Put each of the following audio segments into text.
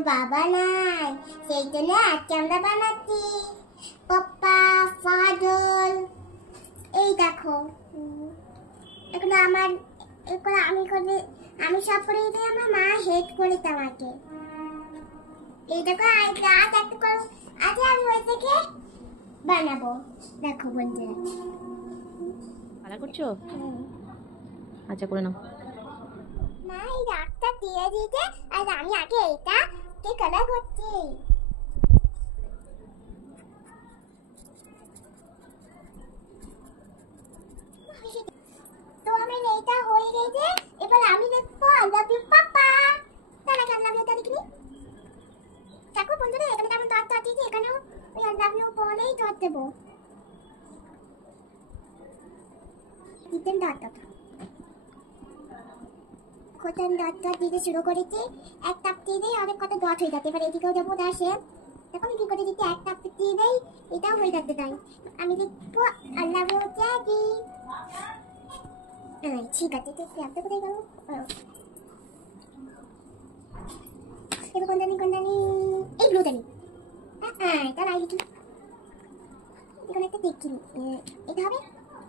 তো বাবা নাই, সেই জন্য আজকে আমরা বানাচ্ছি। পাপ্পা ফাদল, এই দেখো এখন আমি সব করে দিই, আমার মা হেড করে আমাকে। এই দেখো আজ একটু করো, আজ আমি ওই থেকে বানাবো। দেখো বন্ধুরা, কালার করছো? আচ্ছা করে নাও। না এই রাগটা দিয়ে দিতে, আর আমি আগে এটা কে কালার করছি। তো আমি এইটা হয়ে গেছে, এবার আমি দেখবো আই লাভ ইউ পাপা। তাহলে আই লাভ ইউটা দেখিনি। দেখো বন্ধুরা, এখানে কেমন ডট ডট দিয়েছি, এখানেও ওই আই লাভ ইউ বলেই ডট দেবো। দিতেন ডট ডট, কোথায় ডট ডট দিতে শুরু করেছি। এক টাপ দিলেই অনেক কত ডট হয়ে যাচ্ছে। এবার এদিকেও দেবো দাসে। দেখো আমি কি করে দিচ্ছি, এক টাপ দিলেই এটাও হয়ে যাচ্ছে। তাই আমি লিখবো আই লাভ ইউ ড্যাডি। ঠিক আছে, তো ক্যাপটা কোথায় গেল? এবার কোনটা নি এই ব্লুটা নি। এটা নাই লিখি, এখানে একটা দেখছি। এটা হবে,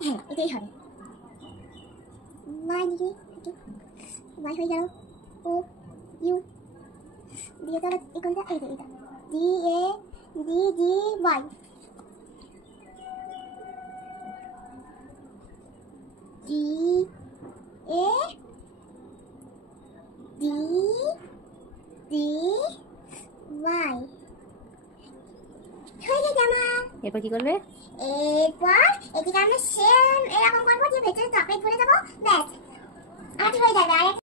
হ্যাঁ এটাই হবে। ওয়াই লিখি, ওয়াই হয়ে গেল। ও ইউ দিয়ে তাহলে এখানটা এটা D A D D Y. D A D D Y হয়ে গেছে আমার। এরপর কি করবে? এরপর এদিকে আমরা সেম এরকম করবো, যে ভেতরে চকলেট ভরে দেবো।